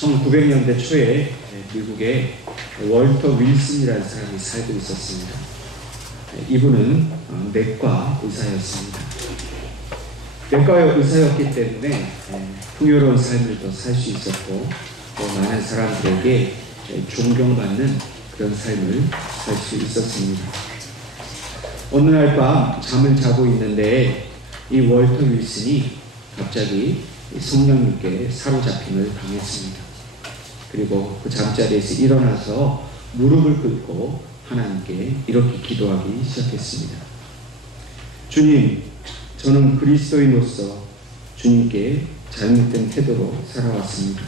1900년대 초에 미국에 월터 윌슨이라는 사람이 살고 있었습니다. 이분은 내과 의사였습니다. 내과 의사였기 때문에 풍요로운 삶을 더 살 수 있었고 또 많은 사람들에게 존경받는 그런 삶을 살 수 있었습니다. 어느 날 밤 잠을 자고 있는데 이 월터 윌슨이 갑자기 성령님께 사로잡힘을 당했습니다. 그리고 그 잠자리에서 일어나서 무릎을 꿇고 하나님께 이렇게 기도하기 시작했습니다. 주님, 저는 그리스도인으로서 주님께 잘못된 태도로 살아왔습니다.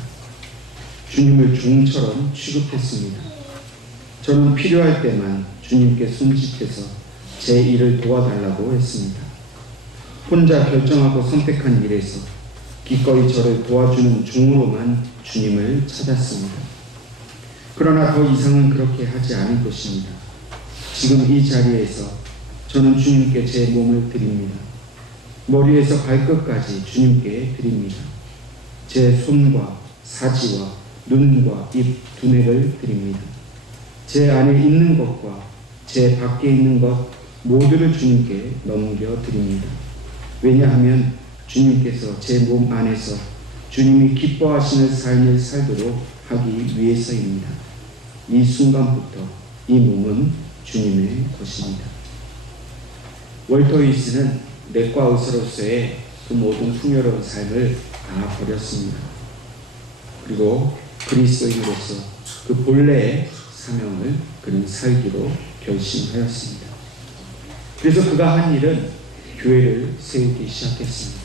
주님을 종처럼 취급했습니다. 저는 필요할 때만 주님께 손짓해서 제 일을 도와달라고 했습니다. 혼자 결정하고 선택한 일에서 기꺼이 저를 도와주는 종으로만 주님을 찾았습니다. 그러나 더 이상은 그렇게 하지 않을 것입니다. 지금 이 자리에서 저는 주님께 제 몸을 드립니다. 머리에서 발끝까지 주님께 드립니다. 제 손과 사지와 눈과 입, 두뇌를 드립니다. 제 안에 있는 것과 제 밖에 있는 것 모두를 주님께 넘겨드립니다. 왜냐하면 주님께서 제 몸 안에서 주님이 기뻐하시는 삶을 살도록 하기 위해서입니다. 이 순간부터 이 몸은 주님의 것입니다. 월터 윌슨은 내과 의사로서의 그 모든 풍요로운 삶을 다 버렸습니다. 그리고 그리스도인으로서 그 본래의 사명을 그는 살기로 결심하였습니다. 그래서 그가 한 일은 교회를 세우기 시작했습니다.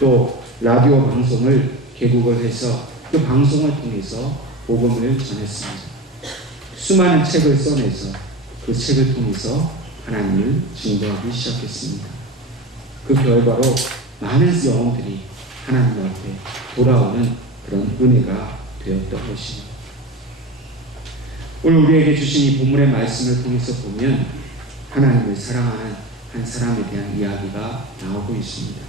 또 라디오 방송을 개국을 해서 그 방송을 통해서 복음을 전했습니다. 수많은 책을 써내서 그 책을 통해서 하나님을 증거하기 시작했습니다. 그 결과로 많은 영혼들이 하나님 앞에 돌아오는 그런 은혜가 되었던 것입니다. 오늘 우리에게 주신 이 본문의 말씀을 통해서 보면 하나님을 사랑하는 한 사람에 대한 이야기가 나오고 있습니다.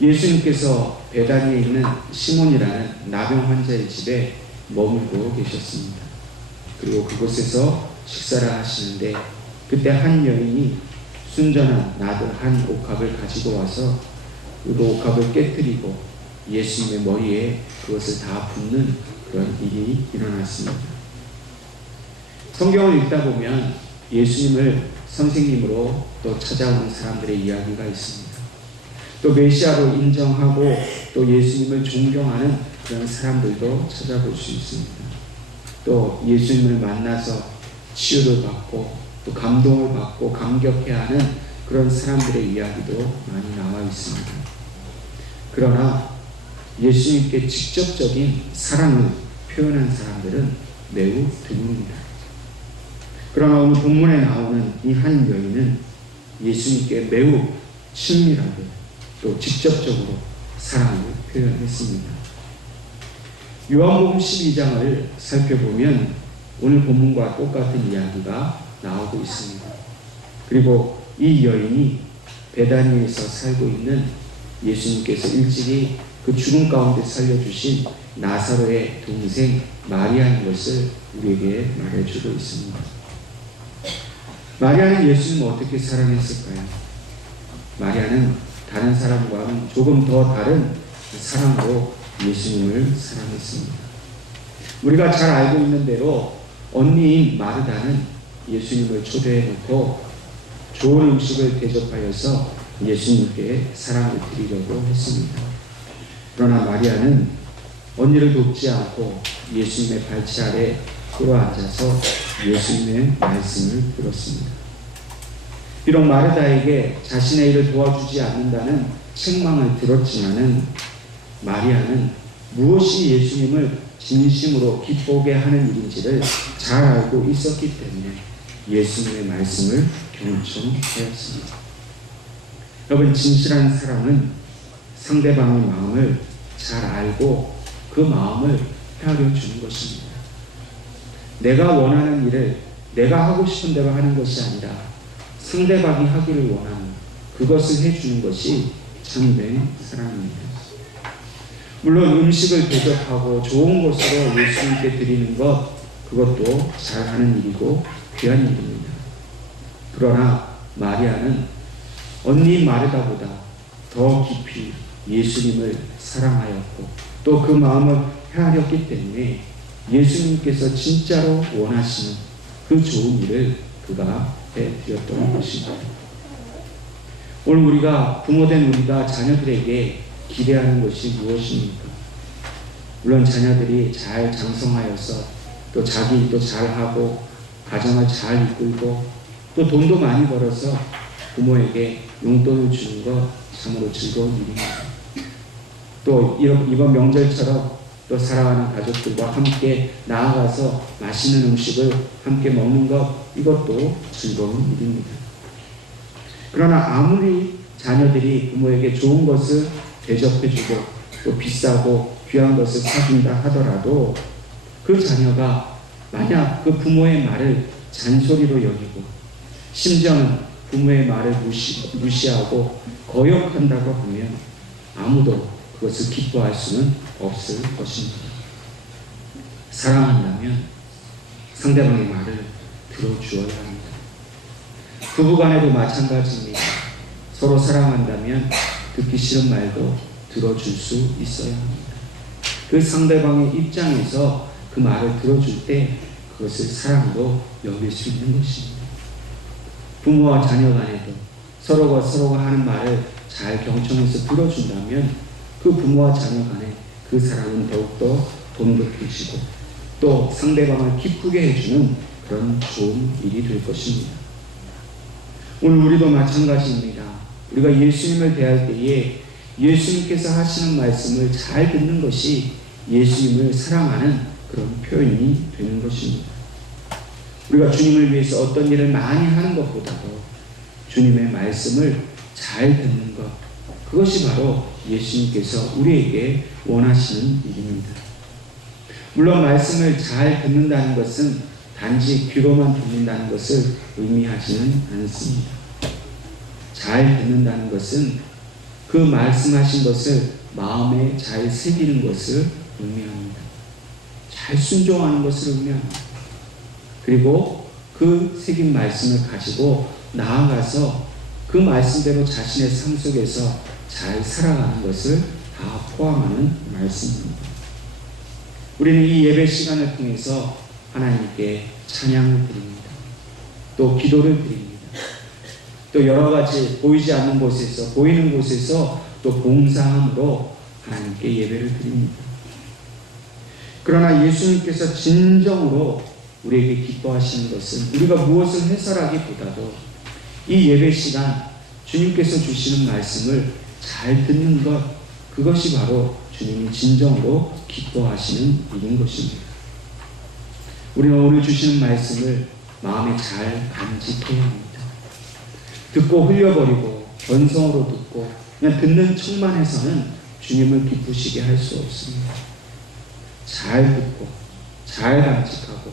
예수님께서 베다니에 있는 시몬이라는 나병 환자의 집에 머물고 계셨습니다. 그리고 그곳에서 식사를 하시는데 그때 한 여인이 순전한 나들 한 옥합을 가지고 와서 그 옥합을 깨뜨리고 예수님의 머리에 그것을 다 붓는 그런 일이 일어났습니다. 성경을 읽다 보면 예수님을 선생님으로 또 찾아오는 사람들의 이야기가 있습니다. 또 메시아로 인정하고 또 예수님을 존경하는 그런 사람들도 찾아볼 수 있습니다. 또 예수님을 만나서 치유를 받고 또 감동을 받고 감격해하는 그런 사람들의 이야기도 많이 나와 있습니다. 그러나 예수님께 직접적인 사랑을 표현한 사람들은 매우 드뭅니다. 그러나 오늘 본문에 나오는 이 한 여인은 예수님께 매우 친밀하게 또 직접적으로 사랑을 표현했습니다. 요한복음 12장을 살펴보면 오늘 본문과 똑같은 이야기가 나오고 있습니다. 그리고 이 여인이 베다니에서 살고 있는 예수님께서 일찍이 그 죽음 가운데 살려주신 나사로의 동생 마리아인 것을 우리에게 말해주고 있습니다. 마리아는 예수님을 어떻게 사랑했을까요? 마리아는 다른 사람과는 조금 더 다른 사랑으로 예수님을 사랑했습니다. 우리가 잘 알고 있는 대로 언니인 마르다는 예수님을 초대해 놓고 좋은 음식을 대접하여서 예수님께 사랑을 드리려고 했습니다. 그러나 마리아는 언니를 돕지 않고 예수님의 발치 아래 끌어앉아서 예수님의 말씀을 들었습니다. 비록 마르다에게 자신의 일을 도와주지 않는다는 책망을 들었지만은 마리아는 무엇이 예수님을 진심으로 기쁘게 하는 일인지를 잘 알고 있었기 때문에 예수님의 말씀을 경청하였습니다. 여러분, 진실한 사랑은 상대방의 마음을 잘 알고 그 마음을 헤아려 주는 것입니다. 내가 원하는 일을 내가 하고 싶은 대로 하는 것이 아니라 상대방이 하기를 원하는 그것을 해주는 것이 참된 사랑입니다. 물론 음식을 대접하고 좋은 것으로 예수님께 드리는 것, 그것도 잘하는 일이고 귀한 일입니다. 그러나 마리아는 언니 마르다보다 더 깊이 예수님을 사랑하였고 또 그 마음을 헤아렸기 때문에 예수님께서 진짜로 원하시는 그 좋은 일을 그가 해드렸던 것입니다. 오늘 우리가 부모된 우리가 자녀들에게 기대하는 것이 무엇입니까? 물론 자녀들이 잘 장성하여서 또 자기 일도 잘하고 가정을 잘 이끌고 또 돈도 많이 벌어서 부모에게 용돈을 주는 것 참으로 즐거운 일입니다. 또 이번 명절처럼 또 사랑하는 가족들과 함께 나아가서 맛있는 음식을 함께 먹는 것, 이것도 즐거운 일입니다. 그러나 아무리 자녀들이 부모에게 좋은 것을 대접해주고 또 비싸고 귀한 것을 사준다 하더라도 그 자녀가 만약 그 부모의 말을 잔소리로 여기고 심지어는 부모의 말을 무시하고 거역한다고 하면 아무도 그것을 기뻐할 수는 없을 것입니다. 사랑한다면 상대방의 말을 들어주어야 합니다. 부부간에도 마찬가지입니다. 서로 사랑한다면 듣기 싫은 말도 들어줄 수 있어야 합니다. 그 상대방의 입장에서 그 말을 들어줄 때 그것을 사랑으로 여길 수 있는 것입니다. 부모와 자녀 간에도 서로가 하는 말을 잘 경청해서 들어준다면 그 부모와 자녀 간에 그 사랑은 더욱더 돈독해지고 또 상대방을 기쁘게 해주는 그런 좋은 일이 될 것입니다. 오늘 우리도 마찬가지입니다. 우리가 예수님을 대할 때에 예수님께서 하시는 말씀을 잘 듣는 것이 예수님을 사랑하는 그런 표현이 되는 것입니다. 우리가 주님을 위해서 어떤 일을 많이 하는 것보다도 주님의 말씀을 잘 듣는 것, 그것이 바로 예수님께서 우리에게 원하시는 일입니다. 물론 말씀을 잘 듣는다는 것은 단지 귀로만 듣는다는 것을 의미하지는 않습니다. 잘 듣는다는 것은 그 말씀하신 것을 마음에 잘 새기는 것을 의미합니다. 잘 순종하는 것을 의미합니다. 그리고 그 새긴 말씀을 가지고 나아가서 그 말씀대로 자신의 삶 속에서 잘 살아가는 것을 다 포함하는 말씀입니다. 우리는 이 예배 시간을 통해서 하나님께 찬양을 드립니다. 또 기도를 드립니다. 또 여러 가지 보이지 않는 곳에서, 보이는 곳에서 또 봉사함으로 하나님께 예배를 드립니다. 그러나 예수님께서 진정으로 우리에게 기뻐하시는 것은 우리가 무엇을 해설하기보다도 이 예배 시간 주님께서 주시는 말씀을 잘 듣는 것, 그것이 바로 주님이 진정으로 기뻐하시는 일인 것입니다. 우리는 오늘 주시는 말씀을 마음에 잘 간직해야 합니다. 듣고 흘려버리고 전성으로 듣고 그냥 듣는 척만 해서는 주님을 기쁘시게 할 수 없습니다. 잘 듣고 잘 간직하고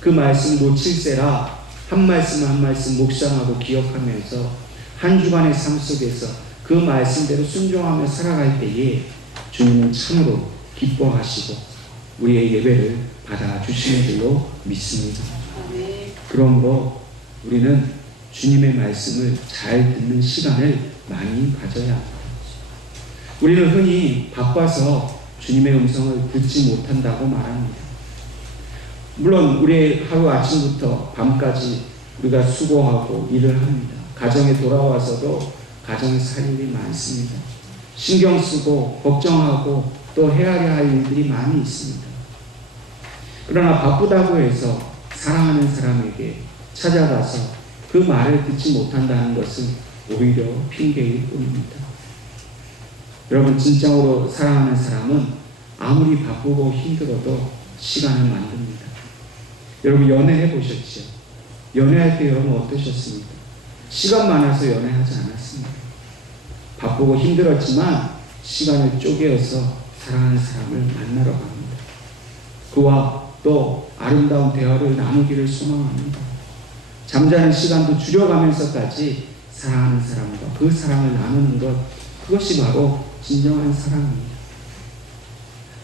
그 말씀 놓칠세라 한 말씀 한 말씀 묵상하고 기억하면서 한 주간의 삶 속에서 그 말씀대로 순종하며 살아갈 때에 주님은 참으로 기뻐하시고 우리의 예배를 받아주시는 줄로 믿습니다. 그러므로 우리는 주님의 말씀을 잘 듣는 시간을 많이 가져야 합니다. 우리는 흔히 바빠서 주님의 음성을 듣지 못한다고 말합니다. 물론 우리 하루 아침부터 밤까지 우리가 수고하고 일을 합니다. 가정에 돌아와서도 가정에서 할 일이 많습니다. 신경 쓰고 걱정하고 또 헤아려야 할 일들이 많이 있습니다. 그러나 바쁘다고 해서 사랑하는 사람에게 찾아가서 그 말을 듣지 못한다는 것은 오히려 핑계일 뿐입니다. 여러분, 진정으로 사랑하는 사람은 아무리 바쁘고 힘들어도 시간을 만듭니다. 여러분, 연애해 보셨죠? 연애할 때 여러분 어떠셨습니까? 시간 많아서 연애하지 않았습니다. 바쁘고 힘들었지만 시간을 쪼개어서 사랑하는 사람을 만나러 갑니다. 그와 또 아름다운 대화를 나누기를 소망합니다. 잠자는 시간도 줄여가면서까지 사랑하는 사람과 그 사랑을 나누는 것, 그것이 바로 진정한 사랑입니다.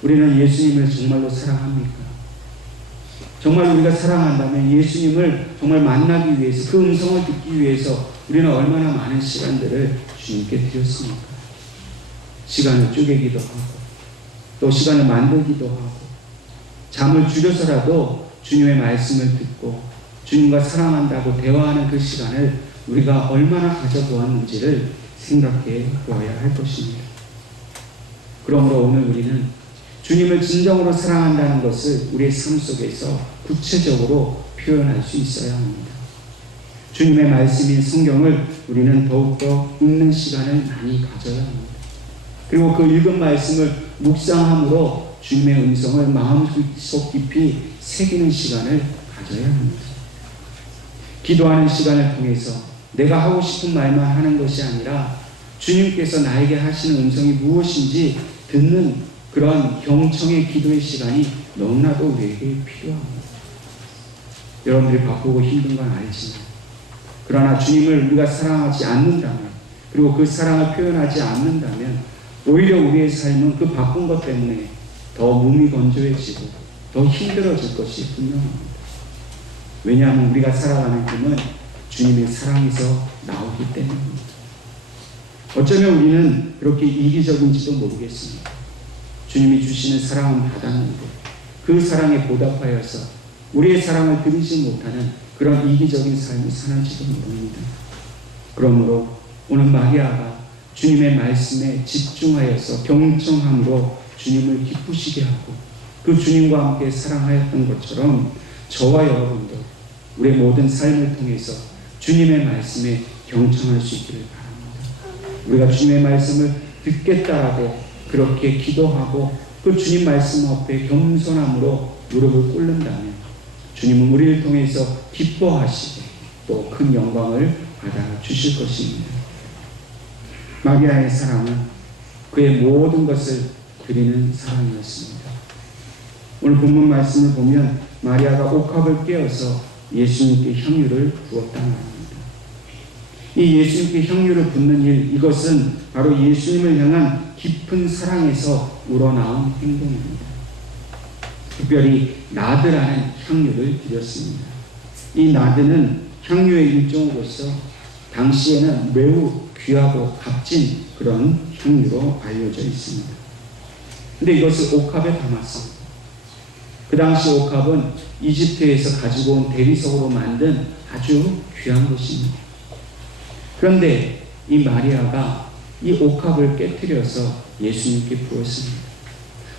우리는 예수님을 정말로 사랑합니까? 정말 우리가 사랑한다면 예수님을 정말 만나기 위해서, 그 음성을 듣기 위해서 우리는 얼마나 많은 시간들을 주님께 드렸습니까? 시간을 쪼개기도 하고, 또 시간을 만들기도 하고, 잠을 줄여서라도 주님의 말씀을 듣고 주님과 사랑한다고 대화하는 그 시간을 우리가 얼마나 가져보았는지를 생각해 보아야 할 것입니다. 그러므로 오늘 우리는 주님을 진정으로 사랑한다는 것을 우리의 삶 속에서 구체적으로 표현할 수 있어야 합니다. 주님의 말씀인 성경을 우리는 더욱더 읽는 시간을 많이 가져야 합니다. 그리고 그 읽은 말씀을 묵상함으로 주님의 음성을 마음속 깊이 새기는 시간을 가져야 합니다. 기도하는 시간을 통해서 내가 하고 싶은 말만 하는 것이 아니라 주님께서 나에게 하시는 음성이 무엇인지 듣는 그런 경청의 기도의 시간이 너무나도 우리에게 필요합니다. 여러분들이 바쁘고 힘든 건 알지만, 그러나 주님을 우리가 사랑하지 않는다면, 그리고 그 사랑을 표현하지 않는다면 오히려 우리의 삶은 그 바쁜 것 때문에 더 몸이 건조해지고 더 힘들어질 것이 분명합니다. 왜냐하면 우리가 살아가는 힘은 주님의 사랑에서 나오기 때문입니다. 어쩌면 우리는 그렇게 이기적인지도 모르겠습니다. 주님이 주시는 사랑은 받았는데 그 사랑에 보답하여서 우리의 사랑을 드리지 못하는 그런 이기적인 삶을 사는지도 모릅니다. 그러므로 오늘 마리아가 주님의 말씀에 집중하여서 경청함으로 주님을 기쁘시게 하고 그 주님과 함께 사랑하였던 것처럼 저와 여러분도 우리의 모든 삶을 통해서 주님의 말씀에 경청할 수 있기를 바랍니다. 우리가 주님의 말씀을 듣겠다라고 그렇게 기도하고 그 주님 말씀 앞에 겸손함으로 무릎을 꿇는다면 주님은 우리를 통해서 기뻐하시고 또 큰 영광을 받아 주실 것입니다. 마리아의 사랑은 그의 모든 것을 드리는 사랑이었습니다. 오늘 본문 말씀을 보면 마리아가 옥합을 깨어서 예수님께 향유를 부었다는 말입니다. 이 예수님께 향유를 붓는 일, 이것은 바로 예수님을 향한 깊은 사랑에서 우러나온 행동입니다. 특별히 나드라는 향유를 드렸습니다. 이 나드는 향유의 일종으로서 당시에는 매우 귀하고 값진 그런 향유로 알려져 있습니다. 근데 이것을 옥합에 담았습니다. 그 당시 옥합은 이집트에서 가지고 온 대리석으로 만든 아주 귀한 것입니다. 그런데 이 마리아가 이 옥합을 깨뜨려서 예수님께 부었습니다.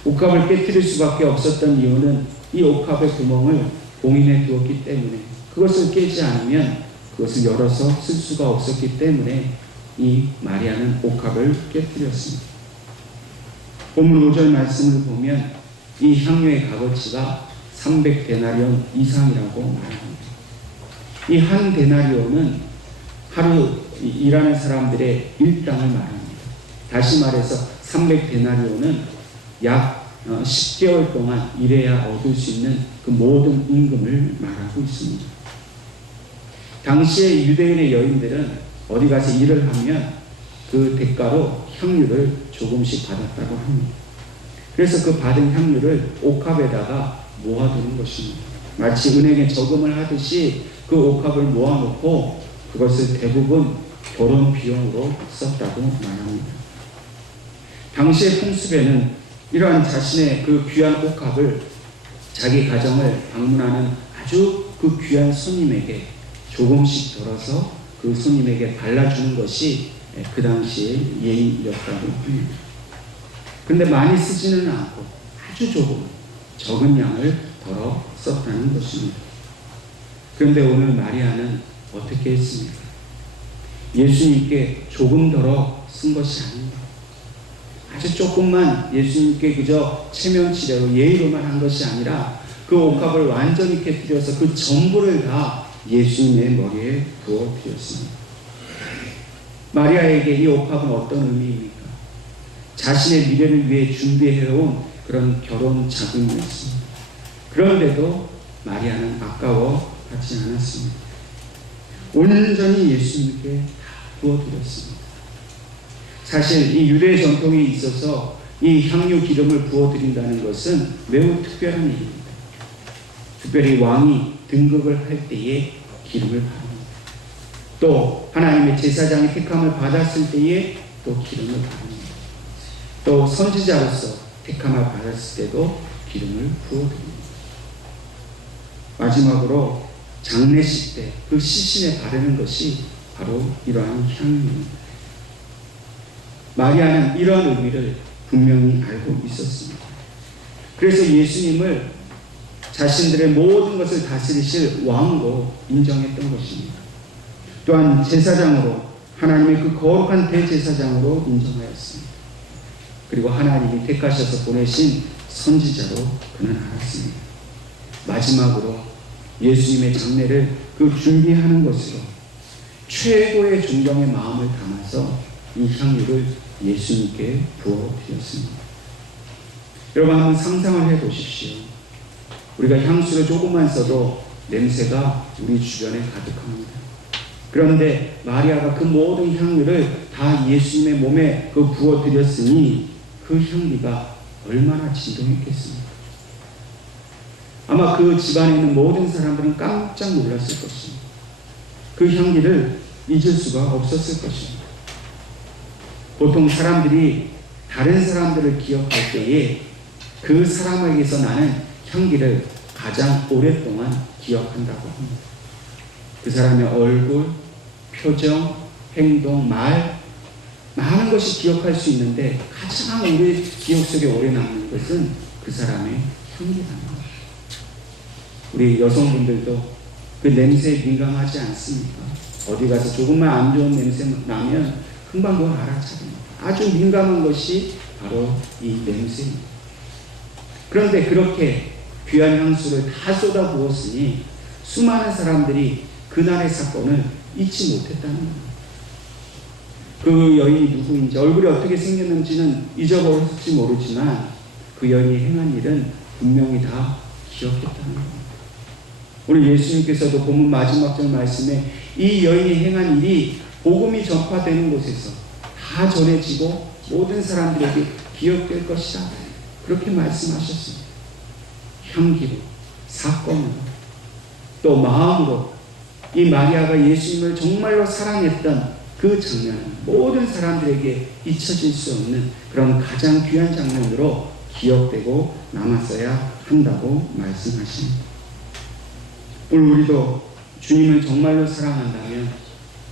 옥합을 깨뜨릴 수밖에 없었던 이유는 이 옥합의 구멍을 봉인해 두었기 때문에, 그것을 깨지 않으면 그것을 열어서 쓸 수가 없었기 때문에 이 마리아는 옥합을 깨뜨렸습니다. 본문 5절 말씀을 보면 이 향유의 값어치가 300데나리온 이상이라고 말합니다. 이 한 데나리온은 하루 일하는 사람들의 일당을 말합니다. 다시 말해서 300데나리온은 약 10개월 동안 일해야 얻을 수 있는 그 모든 임금을 말하고 있습니다. 당시에 유대인의 여인들은 어디 가서 일을 하면 그 대가로 향유를 조금씩 받았다고 합니다. 그래서 그 받은 향유를 옥합에다가 모아두는 것입니다. 마치 은행에 저금을 하듯이 그 옥합을 모아놓고 그것을 대부분 결혼 비용으로 썼다고 말합니다. 당시의 풍습에는 이러한 자신의 그 귀한 옥합을 자기 가정을 방문하는 아주 그 귀한 손님에게 조금씩 덜어서 그 손님에게 발라주는 것이 그 당시의 예의였다고 합니다. 그런데 많이 쓰지는 않고 아주 조금 적은 양을 덜어 썼다는 것입니다. 그런데 오늘 마리아는 어떻게 했습니까? 예수님께 조금 덜어 쓴 것이 아닙니다. 아주 조금만 예수님께 그저 체면치레로 예의로만 한 것이 아니라 그 옥합을 완전히 깨뜨려서 그 전부를 다 예수님의 머리에 부어드렸습니다. 마리아에게 이 옥합은 어떤 의미입니까? 자신의 미래를 위해 준비해온 그런 결혼 자금이었습니다. 그런데도 마리아는 아까워하지 않았습니다. 온전히 예수님께 다 부어드렸습니다. 사실 이 유대 전통에 있어서 이 향유 기름을 부어드린다는 것은 매우 특별한 일입니다. 특별히 왕이 등극을 할 때에 기름을 바릅니다. 또 하나님의 제사장이 택함을 받았을 때에 또 기름을 바릅니다. 또 선지자로서 택함을 받았을 때도 기름을 부어드립니다. 마지막으로 장례식 때 그 시신에 바르는 것이 바로 이러한 향유입니다. 마리아는 이런 의미를 분명히 알고 있었습니다. 그래서 예수님을 자신들의 모든 것을 다스리실 왕으로 인정했던 것입니다. 또한 제사장으로, 하나님의 그 거룩한 대제사장으로 인정하였습니다. 그리고 하나님이 택하셔서 보내신 선지자로 그는 알았습니다. 마지막으로 예수님의 장례를 그 준비하는 것으로 최고의 존경의 마음을 담아서 이 향유를 예수님께 부어드렸습니다. 여러분 한번 상상을 해보십시오. 우리가 향수를 조금만 써도 냄새가 우리 주변에 가득합니다. 그런데 마리아가 그 모든 향유를 다 예수님의 몸에 부어드렸으니 그 향기가 얼마나 진동했겠습니까? 아마 그 집안에 있는 모든 사람들은 깜짝 놀랐을 것입니다. 그 향기를 잊을 수가 없었을 것입니다. 보통 사람들이 다른 사람들을 기억할 때에 그 사람에게서 나는 향기를 가장 오랫동안 기억한다고 합니다. 그 사람의 얼굴, 표정, 행동, 말, 많은 것이 기억할 수 있는데 가장 우리 기억 속에 오래 남는 것은 그 사람의 향기랍니다. 우리 여성분들도 그 냄새에 민감하지 않습니까? 어디 가서 조금만 안 좋은 냄새 나면 금방 그걸 알아차립니다. 아주 민감한 것이 바로 이 냄새입니다. 그런데 그렇게 귀한 향수를 다 쏟아 부었으니 수많은 사람들이 그날의 사건을 잊지 못했다는 겁니다. 그 여인이 누구인지, 얼굴이 어떻게 생겼는지는 잊어버렸을지 모르지만 그 여인이 행한 일은 분명히 다 기억했다는 겁니다. 우리 예수님께서도 본문 마지막 절 말씀에 이 여인이 행한 일이 복음이 전파되는 곳에서 다 전해지고 모든 사람들에게 기억될 것이다, 그렇게 말씀하셨습니다. 향기로, 사건으로, 또 마음으로 이 마리아가 예수님을 정말로 사랑했던 그 장면은 모든 사람들에게 잊혀질 수 없는 그런 가장 귀한 장면으로 기억되고 남았어야 한다고 말씀하십니다. 오늘 우리도 주님을 정말로 사랑한다면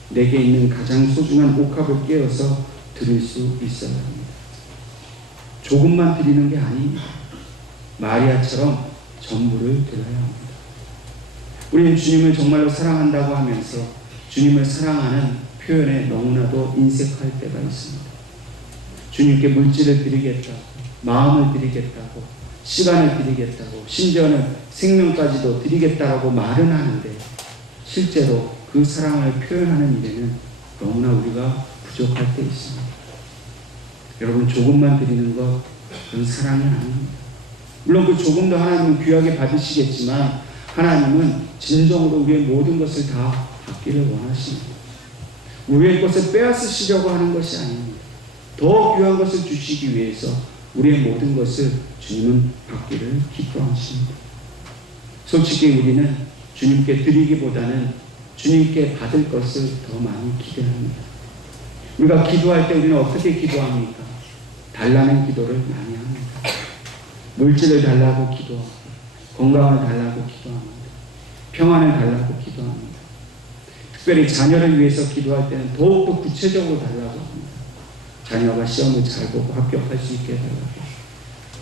내게 있는 가장 소중한 옥합을 깨어서 드릴 수 있어야 합니다. 조금만 드리는 게 아닙니다. 마리아처럼 전부를 드려야 합니다. 우리는 주님을 정말로 사랑한다고 하면서 주님을 사랑하는 표현에 너무나도 인색할 때가 있습니다. 주님께 물질을 드리겠다고, 마음을 드리겠다고, 시간을 드리겠다고, 심지어는 생명까지도 드리겠다라고 말은 하는데 실제로 그 사랑을 표현하는 일에는 너무나 우리가 부족할 때 있습니다. 여러분, 조금만 드리는 것, 그건 사랑이 아닙니다. 물론 그 조금도 하나님은 귀하게 받으시겠지만 하나님은 진정으로 우리의 모든 것을 다 받기를 원하십니다. 우리의 것을 빼앗으시려고 하는 것이 아닙니다. 더 귀한 것을 주시기 위해서 우리의 모든 것을 주님은 받기를 기뻐하십니다. 솔직히 우리는 주님께 드리기보다는 주님께 받을 것을 더 많이 기대합니다. 우리가 기도할 때 우리는 어떻게 기도합니까? 달라는 기도를 많이 합니다. 물질을 달라고 기도하고, 건강을 달라고 기도합니다. 평안을 달라고 기도합니다. 특별히 자녀를 위해서 기도할 때는 더욱더 구체적으로 달라고 합니다. 자녀가 시험을 잘 보고 합격할 수 있게 해달라고,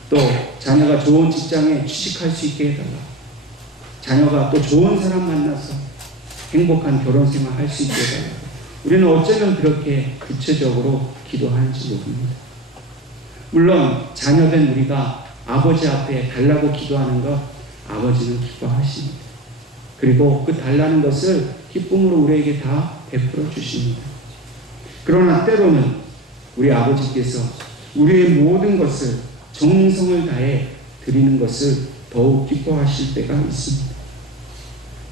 또 자녀가 좋은 직장에 취직할 수 있게 해달라고, 자녀가 또 좋은 사람 만나서 행복한 결혼 생활 할 수 있게 해달라고. 우리는 어쩌면 그렇게 구체적으로 기도하는지 모릅니다. 물론 자녀된 우리가 아버지 앞에 달라고 기도하는 것, 아버지는 기뻐하십니다. 그리고 그 달라는 것을 기쁨으로 우리에게 다 베풀어 주십니다. 그러나 때로는 우리 아버지께서 우리의 모든 것을 정성을 다해 드리는 것을 더욱 기뻐하실 때가 있습니다.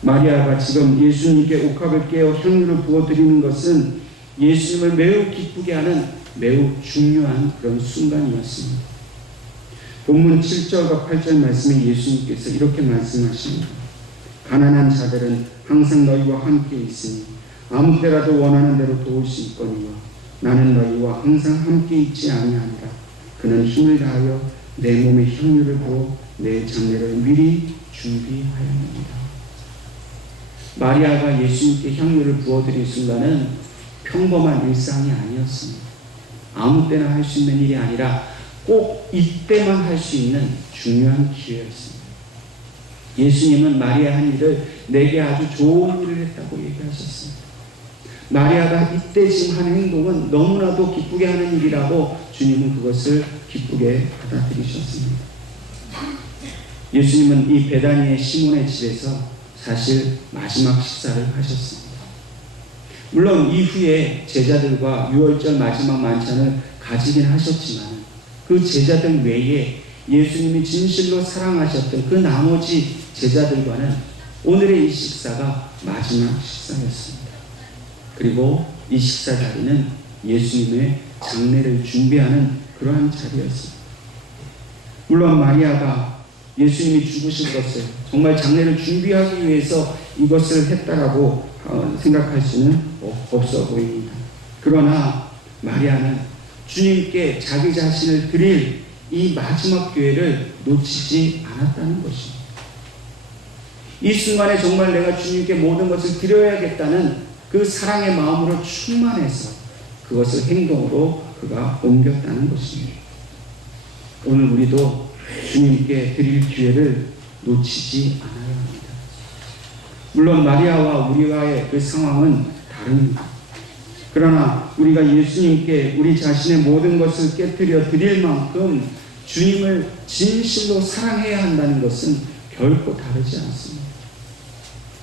마리아가 지금 예수님께 옥합을 깨어 향유를 부어드리는 것은 예수님을 매우 기쁘게 하는 매우 중요한 그런 순간이었습니다. 본문 7절과 8절 말씀에 예수님께서 이렇게 말씀하십니다. 가난한 자들은 항상 너희와 함께 있으니 아무 때라도 원하는 대로 도울 수 있거니와 나는 너희와 항상 함께 있지 아니하니라. 그는 힘을 다하여 내 몸에 향유를 부어 내 장례를 미리 준비하였느니라. 마리아가 예수님께 향유를 부어드린 순간은 평범한 일상이 아니었습니다. 아무 때나 할 수 있는 일이 아니라 꼭 이때만 할 수 있는 중요한 기회였습니다. 예수님은 마리아 한 일을 내게 아주 좋은 일을 했다고 얘기하셨습니다. 마리아가 이때 지금 하는 행동은 너무나도 기쁘게 하는 일이라고 주님은 그것을 기쁘게 받아들이셨습니다. 예수님은 이 베다니의 시몬의 집에서 사실 마지막 식사를 하셨습니다. 물론 이후에 제자들과 유월절 마지막 만찬을 가지긴 하셨지만 그 제자들 외에 예수님이 진실로 사랑하셨던 그 나머지 제자들과는 오늘의 이 식사가 마지막 식사였습니다. 그리고 이 식사 자리는 예수님의 장례를 준비하는 그러한 자리였습니다. 물론 마리아가 예수님이 죽으실 것을 정말 장례를 준비하기 위해서 이것을 했다라고 생각할 수는 없어 보입니다. 그러나 마리아는 주님께 자기 자신을 드릴 이 마지막 기회를 놓치지 않았다는 것입니다. 이 순간에 정말 내가 주님께 모든 것을 드려야겠다는 그 사랑의 마음으로 충만해서 그것을 행동으로 그가 옮겼다는 것입니다. 오늘 우리도 주님께 드릴 기회를 놓치지 않아야 합니다. 물론 마리아와 우리와의 그 상황은 다릅니다. 그러나 우리가 예수님께 우리 자신의 모든 것을 깨뜨려 드릴 만큼 주님을 진실로 사랑해야 한다는 것은 결코 다르지 않습니다.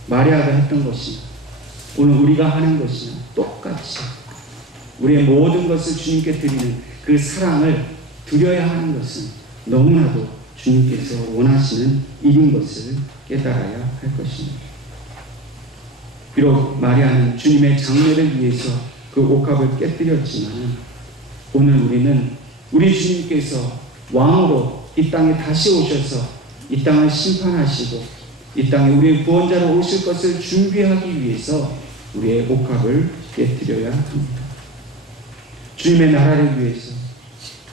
마리아가 했던 것이나 오늘 우리가 하는 것이나 똑같이 우리의 모든 것을 주님께 드리는 그 사랑을 드려야 하는 것은 너무나도 주님께서 원하시는 일인 것을 깨달아야 할 것입니다. 비록 마리아는 주님의 장례를 위해서 그 옥합을 깨뜨렸지만 오늘 우리는 우리 주님께서 왕으로 이 땅에 다시 오셔서 이 땅을 심판하시고 이 땅에 우리의 구원자로 오실 것을 준비하기 위해서 우리의 옥합을 깨뜨려야 합니다. 주님의 나라를 위해서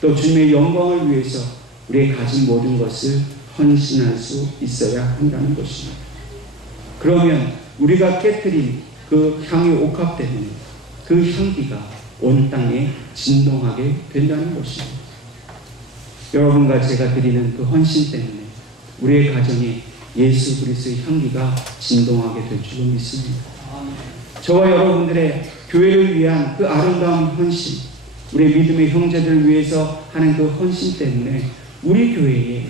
또 주님의 영광을 위해서 우리의 가진 모든 것을 헌신할 수 있어야 한다는 것입니다. 그러면 우리가 깨뜨린 그 향유 옥합 때문에 그 향기가 온 땅에 진동하게 된다는 것입니다. 여러분과 제가 드리는 그 헌신 때문에 우리의 가정에 예수 그리스도의 향기가 진동하게 될 줄로 믿습니다. 저와 여러분들의 교회를 위한 그 아름다운 헌신, 우리 믿음의 형제들을 위해서 하는 그 헌신 때문에 우리 교회에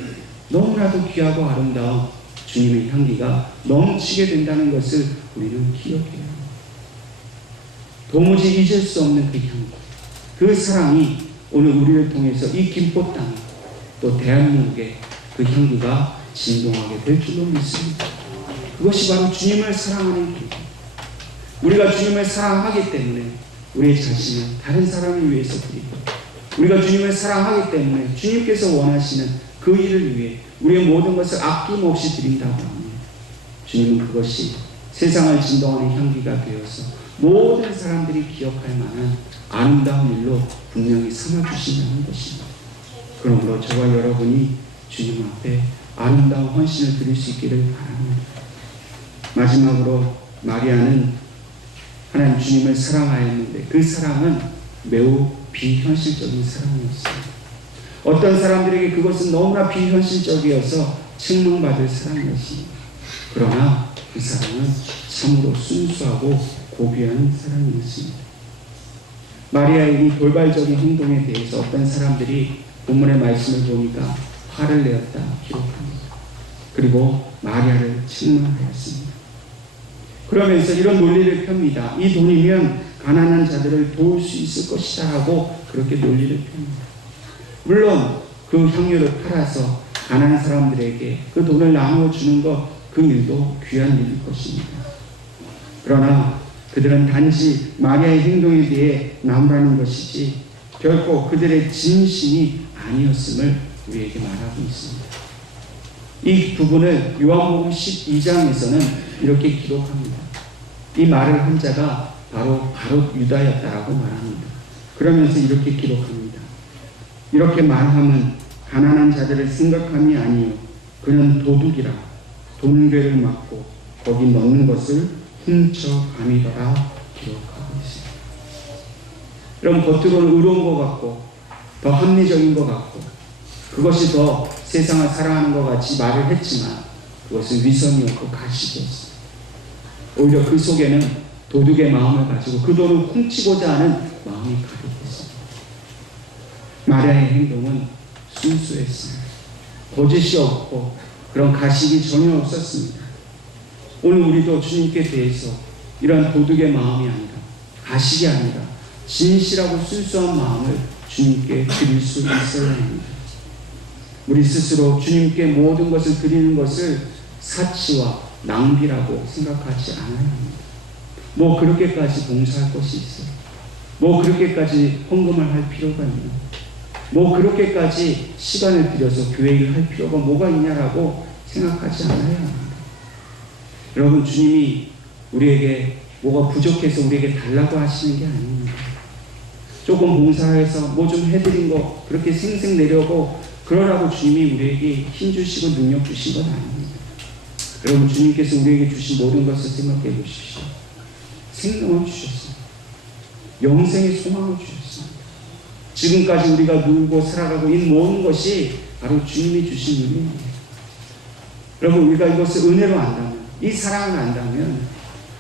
너무나도 귀하고 아름다운 주님의 향기가 넘치게 된다는 것을 우리는 기억해야 합니다. 도무지 잊을 수 없는 그 향기, 그 사랑이 오늘 우리를 통해서 이 김포 땅, 또 대한민국에 그 향기가 진동하게 될 줄로 믿습니다. 그것이 바로 주님을 사랑하는 길. 우리가 주님을 사랑하기 때문에 우리의 자신을 다른 사람을 위해서 드리고, 우리가 주님을 사랑하기 때문에 주님께서 원하시는 그 일을 위해 우리의 모든 것을 아낌없이 드린다고 하면 주님은 그것이 세상을 진동하는 향기가 되어서 모든 사람들이 기억할 만한 아름다운 일로 분명히 삼아주신다는 것입니다. 그러므로 저와 여러분이 주님 앞에 아름다운 헌신을 드릴 수 있기를 바랍니다. 마지막으로 마리아는 하나님 주님을 사랑하였는데 그 사랑은 매우 비현실적인 사랑이었습니다. 어떤 사람들에게 그것은 너무나 비현실적이어서 책망받을 사랑이었습니다. 그러나 그 사랑은 참으로 순수하고 고귀한 사랑이었습니다. 마리아의 이 돌발적인 행동에 대해서 어떤 사람들이 본문의 말씀을 보니까 화를 내었다 기록합니다. 그리고 마리아를 책망하였습니다. 그러면서 이런 논리를 펴니다. 이 돈이면 가난한 자들을 도울 수 있을 것이다 하고 그렇게 논리를 펴니다. 물론 그 향유를 팔아서 가난한 사람들에게 그 돈을 나누어 주는 것, 그 일도 귀한 일일 것입니다. 그러나 그들은 단지 마리아의 행동에 대해 나무라는 것이지 결코 그들의 진심이 아니었음을 우리에게 말하고 있습니다. 이 부분을 요한복음 12장에서는 이렇게 기록합니다. 이 말을 한 자가 바로 유다였다라고 말합니다. 그러면서 이렇게 기록합니다. 이렇게 말함은 가난한 자들을 생각함이 아니요 그는 도둑이라 돈괴를 막고 거기 넣는 것을 훔쳐가미더라 기록하고 있습니다. 여러분, 겉으로는 의로운 것 같고 더 합리적인 것 같고 그것이 더 세상을 사랑하는 것 같이 말을 했지만 그것은 위선이었고 가식이었습니다. 오히려 그 속에는 도둑의 마음을 가지고 그 돈을 훔치고자 하는 마음이 가득했습니다. 마리아의 행동은 순수했습니다. 거짓이 없고 그런 가식이 전혀 없었습니다. 오늘 우리도 주님께 대해서 이런 도둑의 마음이 아니라 가식이 아니라 진실하고 순수한 마음을 주님께 드릴 수 있어야 합니다. 우리 스스로 주님께 모든 것을 드리는 것을 사치와 낭비라고 생각하지 않아야 합니다. 뭐 그렇게까지 봉사할 것이 있어요. 뭐 그렇게까지 헌금을 할 필요가 있나. 뭐 그렇게까지 시간을 들여서 교회 일을 할 필요가 뭐가 있냐라고 생각하지 않아야 합니다. 여러분, 주님이 우리에게 뭐가 부족해서 우리에게 달라고 하시는 게 아닙니다. 조금 봉사해서 뭐 좀 해드린 거 그렇게 생생 내려고 그러라고 주님이 우리에게 힘 주시고 능력 주신 건 아닙니다. 여러분, 주님께서 우리에게 주신 모든 것을 생각해 보십시오. 생명을 주셨습니다. 영생의 소망을 주셨습니다. 지금까지 우리가 누리고 살아가고 있는 모든 것이 바로 주님이 주신 은혜입니다. 여러분, 우리가 이것을 은혜로 안다면, 이 사랑을 안다면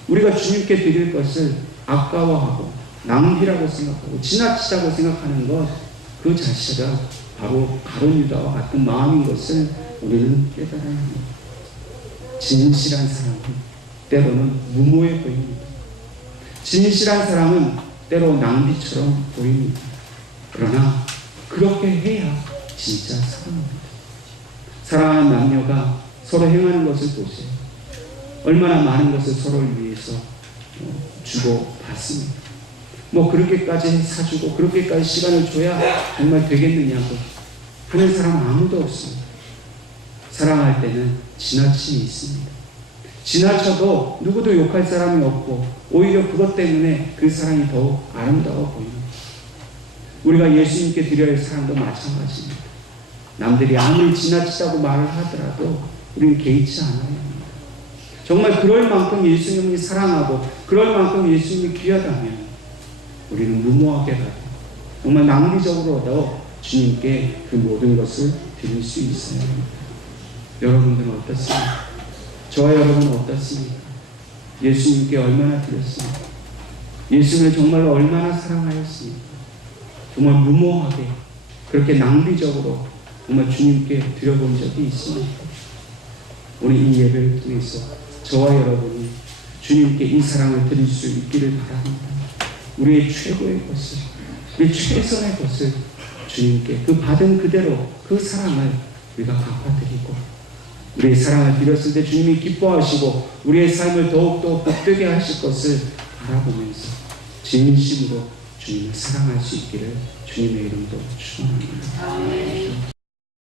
우리가 주님께 드릴 것을 아까워하고 낭비라고 생각하고 지나치다고 생각하는 것, 그 자체가 바로 가룟 유다와 같은 마음인 것을 우리는 깨달아야 합니다. 진실한 사랑은 때로는 무모해 보입니다. 진실한 사랑은 때로 낭비처럼 보입니다. 그러나 그렇게 해야 진짜 사랑입니다. 사랑하는 남녀가 서로 행하는 것을 보세요. 얼마나 많은 것을 서로를 위해서 주고 받습니다. 뭐 그렇게까지 사주고 그렇게까지 시간을 줘야 정말 되겠느냐고 하는 사람 아무도 없습니다. 사랑할 때는 지나침이 있습니다. 지나쳐도 누구도 욕할 사람이 없고 오히려 그것 때문에 그 사랑이 더욱 아름다워 보입니다. 우리가 예수님께 드려야 할 사랑도 마찬가지입니다. 남들이 아무리 지나치다고 말을 하더라도 우리는 개의치 않아야 합니다. 정말 그럴 만큼 예수님이 사랑하고 그럴 만큼 예수님이 귀하다면 우리는 무모하게라도 정말 낭비적으로라도 주님께 그 모든 것을 드릴 수 있어야 합니다. 여러분들은 어떻습니까? 저와 여러분은 어떻습니까? 예수님께 얼마나 드렸습니까? 예수님을 정말 얼마나 사랑하였습니까? 정말 무모하게 그렇게 낭비적으로 정말 주님께 드려본 적이 있습니까? 오늘 이 예배를 통해서 저와 여러분이 주님께 이 사랑을 드릴 수 있기를 바랍니다. 우리의 최고의 것을, 우리 최선의 것을 주님께 그 받은 그대로 그 사랑을 우리가 갚아드리고 우리의 사랑을 드렸을 때 주님이 기뻐하시고 우리의 삶을 더욱더 복되게 하실 것을 바라보면서 진심으로 주님을 사랑할 수 있기를 주님의 이름으로 축원합니다.